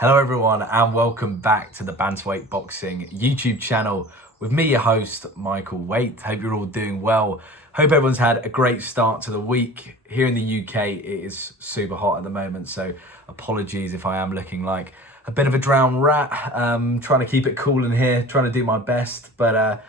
Hello everyone and welcome back to the Bantamweight Boxing YouTube channel with me, your host, Michael Waite. Hope you're all doing well. Hope everyone's had a great start to the week. Here in the UK, it is super hot at the moment, so apologies if I am looking like a bit of a drowned rat. Trying to keep it cool in here, trying to do my best, but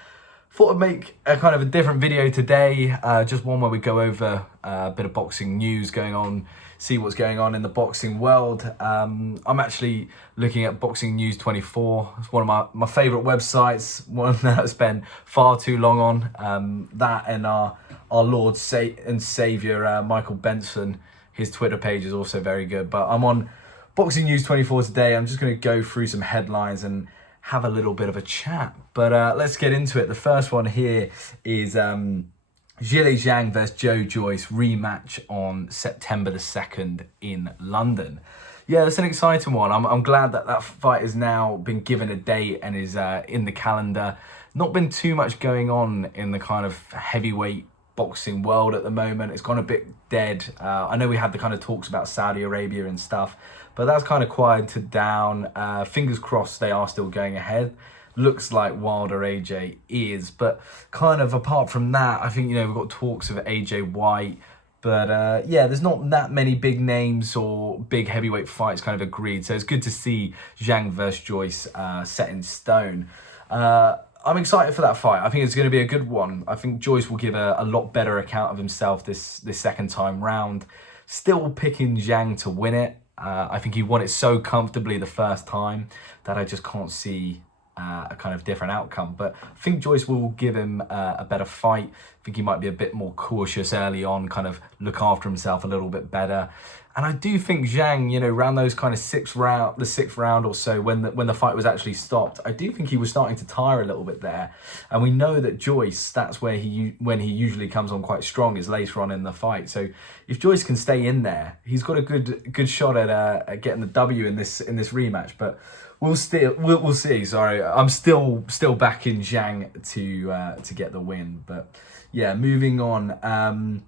thought I'd make a kind of a different video today, just one where we go over a bit of boxing news going on, see what's going on in the boxing world. I'm actually looking at Boxing News 24. It's one of my favourite websites, one that I spend far too long on. That and our Lord and Saviour, Michael Benson, his Twitter page is also very good. But I'm on Boxing News 24 today. I'm just going to go through some headlines and have a little bit of a chat. But let's get into it. The first one here is Zhilei Zhang versus Joe Joyce rematch on September the 2nd in London. Yeah, it's an exciting one. I'm glad that fight has now been given a date and is in the calendar. Not been too much going on in the kind of heavyweight boxing world at the moment. It's gone a bit dead. I know we had the kind of talks about Saudi Arabia and stuff, but that's kind of quieted down. Fingers crossed they are still going ahead. Looks like Wilder AJ is, but kind of apart from that, I think, you know, we've got talks of AJ White, but yeah, there's not that many big names or big heavyweight fights kind of agreed. So it's good to see Zhang versus Joyce set in stone. I'm excited for that fight. I think it's going to be a good one. I think Joyce will give a lot better account of himself this second time round. Still picking Zhang to win it. I think he won it so comfortably the first time that I just can't see a kind of different outcome. But I think Joyce will give him a better fight. I think he might be a bit more cautious early on, kind of look after himself a little bit better. And I do think Zhang, you know, around those kind of the sixth round or so, when the fight was actually stopped, I do think he was starting to tire a little bit there. And we know that Joyce, that's where when he usually comes on quite strong, is later on in the fight. So if Joyce can stay in there, he's got a good shot at getting the W in this rematch. But we'll see. Sorry, I'm still backing Zhang to get the win. But yeah, moving on.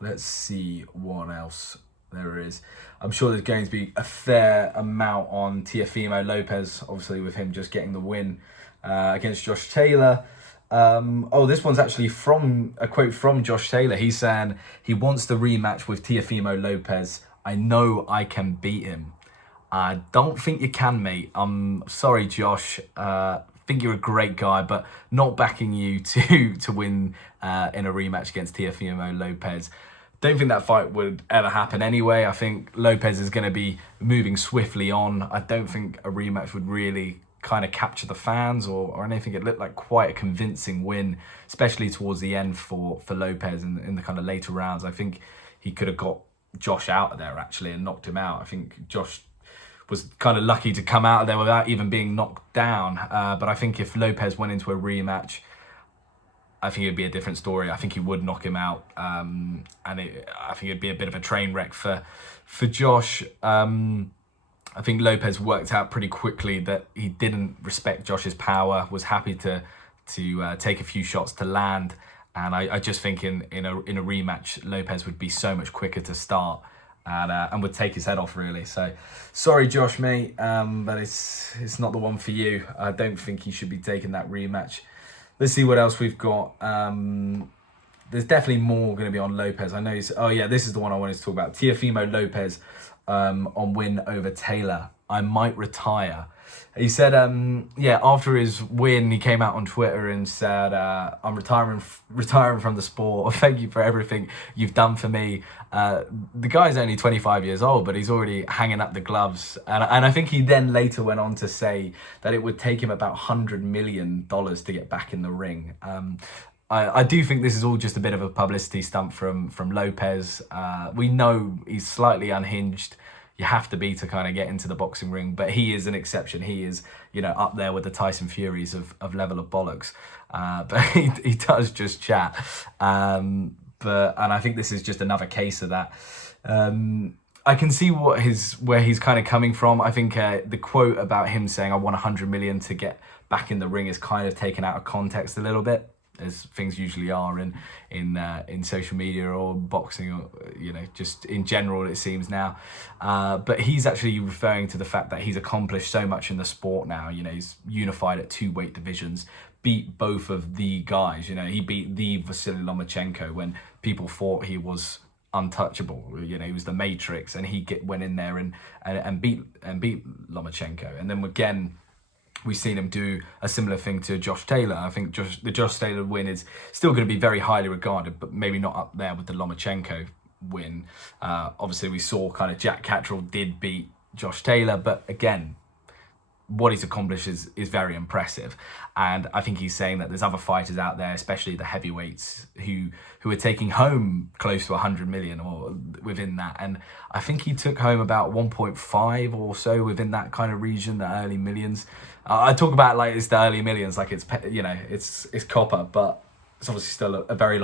Let's see what else there is. I'm sure there's going to be a fair amount on Teofimo Lopez, obviously with him just getting the win against Josh Taylor. This one's actually from a quote from Josh Taylor. He's saying he wants the rematch with Teofimo Lopez. I know I can beat him. I don't think you can, mate. I'm sorry, Josh. Think you're a great guy, but not backing you to win in a rematch against Teofimo Lopez. Don't think that fight would ever happen anyway. I think Lopez is going to be moving swiftly on. I don't think a rematch would really kind of capture the fans or anything. It looked like quite a convincing win, especially towards the end for Lopez in the kind of later rounds. I think he could have got Josh out of there actually and knocked him out. I think Josh was kind of lucky to come out of there without even being knocked down. But I think if Lopez went into a rematch, I think it'd be a different story. I think he would knock him out, and I think it'd be a bit of a train wreck for Josh. I think Lopez worked out pretty quickly that he didn't respect Josh's power, was happy to take a few shots to land, and I just think in a rematch, Lopez would be so much quicker to start and would take his head off really. So sorry, Josh, mate, but it's not the one for you. I don't think he should be taking that rematch. Let's see what else we've got. There's definitely more going to be on Lopez. I know this is the one I wanted to talk about. Teofimo Lopez on win over Taylor. I might retire. He said, after his win, he came out on Twitter and said, I'm retiring from the sport. Thank you for everything you've done for me. The guy's only 25 years old, but he's already hanging up the gloves. And I think he then later went on to say that it would take him about $100 million to get back in the ring. I do think this is all just a bit of a publicity stunt from Lopez. We know he's slightly unhinged. You have to be to kind of get into the boxing ring, but he is an exception. He is, you know, up there with the Tyson Furies of level of bollocks. But he does just chat. And I think this is just another case of that. I can see where he's kind of coming from. I think the quote about him saying I want 100 million to get back in the ring is kind of taken out of context a little bit. as things usually are in social media or boxing, or just in general it seems now. But he's actually referring to the fact that he's accomplished so much in the sport now. He's unified at 2 weight divisions, beat both of the guys. He beat the Vasily Lomachenko when people thought he was untouchable. He was the Matrix, and he went in there and beat Lomachenko. And then again, we've seen him do a similar thing to Josh Taylor. I think the Josh Taylor win is still going to be very highly regarded, but maybe not up there with the Lomachenko win. Obviously, we saw kind of Jack Catterall did beat Josh Taylor, but again, what he's accomplished is very impressive. And I think he's saying that there's other fighters out there, especially the heavyweights, who are taking home close to 100 million or within that. And I think he took home about 1.5 or so within that kind of region, the early millions. I talk about like it's the early millions, like it's it's copper, but it's obviously still a very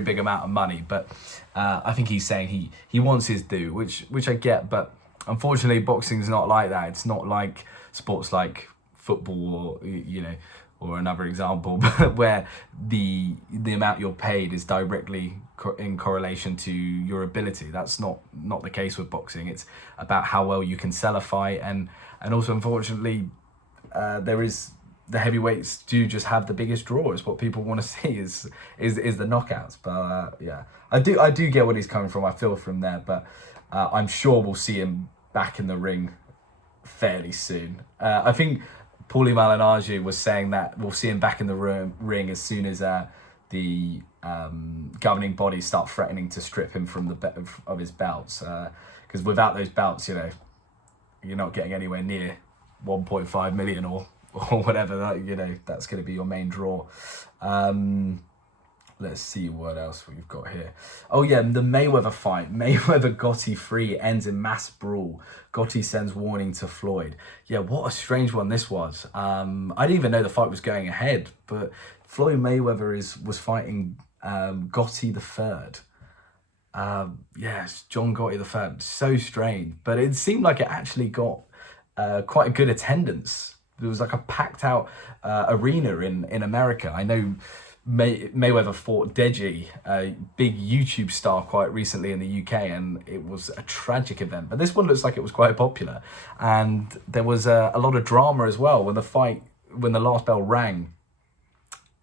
big amount of money. But I think he's saying he wants his due, which I get, but unfortunately, boxing is not like that. It's not like sports like football or another example, where the amount you're paid is directly in correlation to your ability. That's not the case with boxing. It's about how well you can sell a fight, and also unfortunately, the heavyweights do just have the biggest draw. It's what people want to see is the knockouts. But I do get where he's coming from. I feel from there, but I'm sure we'll see him back in the ring fairly soon. I think Paulie Malignaggi was saying that we'll see him back in the ring as soon as the governing bodies start threatening to strip him from of his belts. Because without those belts, you're not getting anywhere near 1.5 million or whatever. That's going to be your main draw. Let's see what else we've got here. Oh yeah, the Mayweather fight. Mayweather Gotti 3 ends in mass brawl. Gotti sends warning to Floyd. Yeah, what a strange one this was. I didn't even know the fight was going ahead, but Floyd Mayweather was fighting Gotti the Third. Yes, John Gotti the Third. So strange, but it seemed like it actually got quite a good attendance. There was like a packed out arena in America. I know Mayweather fought Deji, a big YouTube star, quite recently in the UK, and it was a tragic event. But this one looks like it was quite popular, and there was a lot of drama as well when the last bell rang.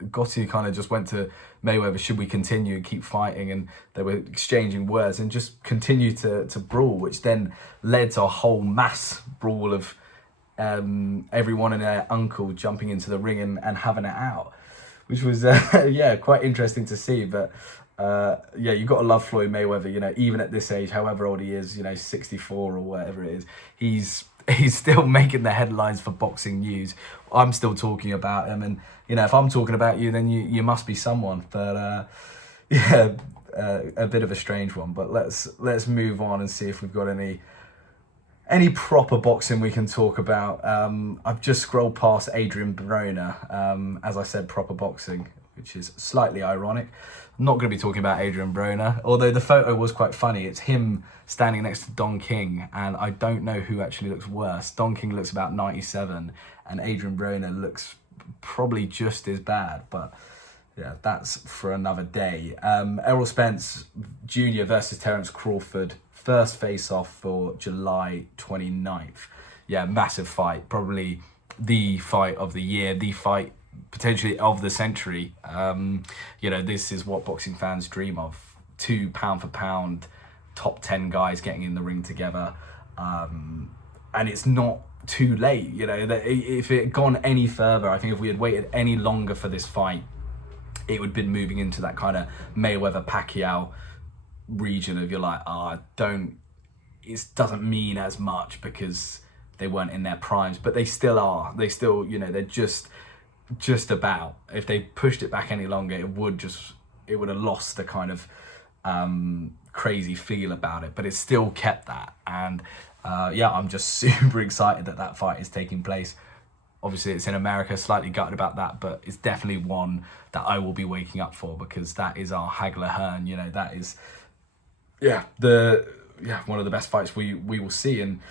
Gotti kind of just went to Mayweather, should we continue and keep fighting? And they were exchanging words and just continued to brawl, which then led to a whole mass brawl of everyone and their uncle jumping into the ring and having it out, which was quite interesting to see. But you've got to love Floyd Mayweather. Even at this age, however old he is, 64 or whatever it is, he's still making the headlines for boxing news. I'm still talking about him, and if I'm talking about you, then you must be someone. But a bit of a strange one. But let's move on and see if we've got any proper boxing we can talk about. I've just scrolled past Adrian Broner. As I said, proper boxing, which is slightly ironic. I'm not going to be talking about Adrian Broner, although the photo was quite funny. It's him standing next to Don King, and I don't know who actually looks worse. Don King looks about 97, and Adrian Broner looks probably just as bad, but yeah, that's for another day. Errol Spence Jr. versus Terence Crawford. First face-off for July 29th. Yeah, massive fight. Probably the fight of the year, the fight potentially of the century. This is what boxing fans dream of. 2 pound for pound, top 10 guys getting in the ring together. And it's not too late. If it had gone any further, I think if we had waited any longer for this fight, it would have been moving into that kind of Mayweather-Pacquiao region of you're like, it doesn't mean as much because they weren't in their primes, but they still are. They still, they're just about. If they pushed it back any longer, it would have lost the kind of crazy feel about it, but it still kept that. And I'm just super excited that fight is taking place. Obviously, it's in America, slightly gutted about that, but it's definitely one that I will be waking up for, because that is our Hagler Hearn. That is one of the best fights we will see. And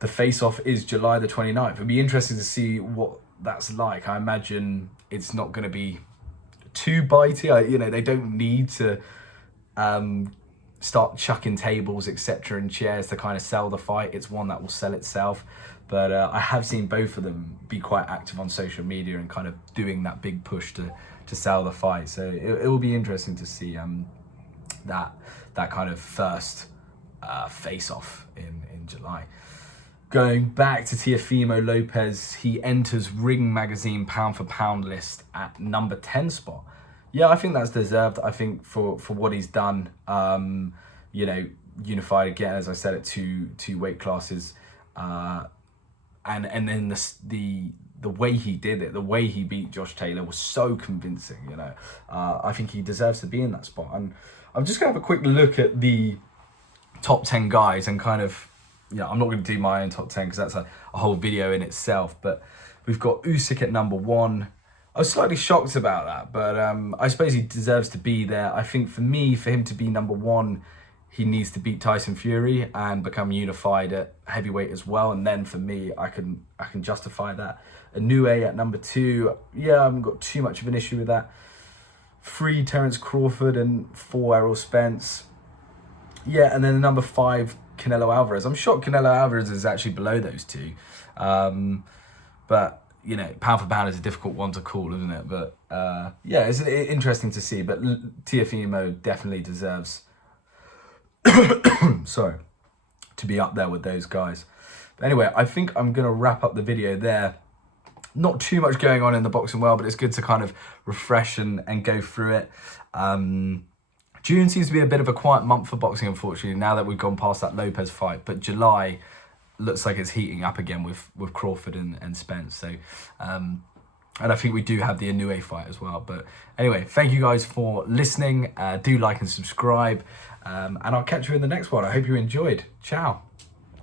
the face-off is July the 29th. It'd be interesting to see what that's like. I imagine it's not going to be too bitey. You know, they don't need to start chucking tables, etc., and chairs to kind of sell the fight. It's one that will sell itself. But I have seen both of them be quite active on social media and kind of doing that big push to sell the fight. So it will be interesting to see that kind of first face-off in July. Going back to Teofimo Lopez, he enters Ring Magazine pound for pound list at number 10 spot. Yeah, I think that's deserved. I think for what he's done, you know, unified again, as I said, at two weight classes, and then the way he did it, the way he beat Josh Taylor was so convincing. You know, I think he deserves to be in that spot. And I'm just gonna have a quick look at the top 10 guys and kind of, you know, I'm not going to do my own top 10 because that's a whole video in itself, but we've got Usyk at number 1. I was slightly shocked about that, but I suppose he deserves to be there. I think for him to be number 1, he needs to beat Tyson Fury and become unified at heavyweight as well, and then for me, I can justify that. Inoue at number 2, yeah, I haven't got too much of an issue with that. 3, Terence Crawford, and 4, Errol Spence. Yeah, and then number 5, Canelo Alvarez. I'm shocked Canelo Alvarez is actually below those two. But, you know, pound for pound is a difficult one to call, isn't it? But, yeah, it's interesting to see. But Teofimo definitely deserves, sorry, to be up there with those guys. But anyway, I think I'm going to wrap up the video there. Not too much going on in the boxing world, but it's good to kind of refresh and go through it. June seems to be a bit of a quiet month for boxing, unfortunately, now that we've gone past that Lopez fight. But July looks like it's heating up again with Crawford and Spence. So, and I think we do have the Inoue fight as well. But anyway, thank you guys for listening. Do like and subscribe. And I'll catch you in the next one. I hope you enjoyed. Ciao.